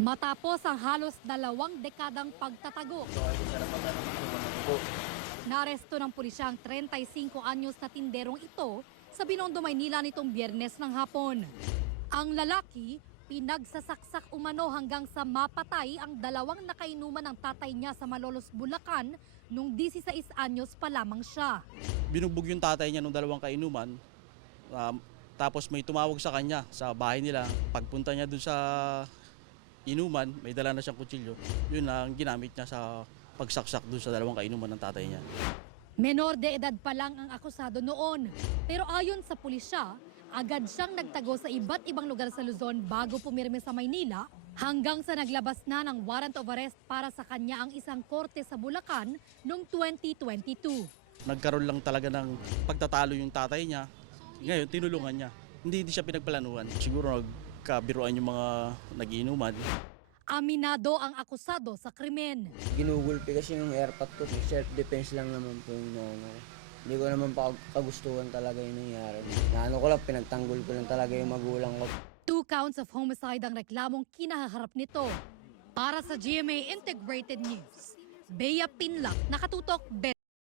Matapos ang halos 2 dekadang pagtatago, naaresto ng pulisya ang 35 anyos na tinderong ito sa Binondo, Maynila nitong Biyernes ng hapon. Ang lalaki, pinagsasaksak umano hanggang sa mapatay ang 2 nakainuman ng tatay niya sa Malolos, Bulacan nung 16 anyos pa lamang siya. Binugbog yung tatay niya nung 2 kainuman, tapos may tumawag sa kanya sa bahay nila. Pagpunta niya dun sa inuman, may dala na siyang kutsilyo. Yun ang ginamit niya sa pagsaksak dun sa 2 kainuman ng tatay niya. Menor de edad pa lang ang akusado noon. Pero ayon sa pulisya, agad siyang nagtago sa iba't ibang lugar sa Luzon bago pumirme sa Maynila hanggang sa naglabas na ng warrant of arrest para sa kanya ang isang korte sa Bulacan noong 2022. Nagkaroon lang talaga ng pagtatalo yung tatay niya. Ngayon, tinulungan niya. Hindi siya pinagplanuhan. Siguro nagkabiruan yung mga nagiinuman. Aminado ang akusado sa krimen. Ginugulpi kasi yung airpot ko. Self-defense lang naman po yung ano. Hindi ko naman kagustuhan talaga yung nangyari. Naano ko lang, pinagtanggol ko lang talaga yung magulang ko. 2 counts of homicide ang reklamong kinaharap nito. Para sa GMA Integrated News, Bea Pinlac, nakatutok.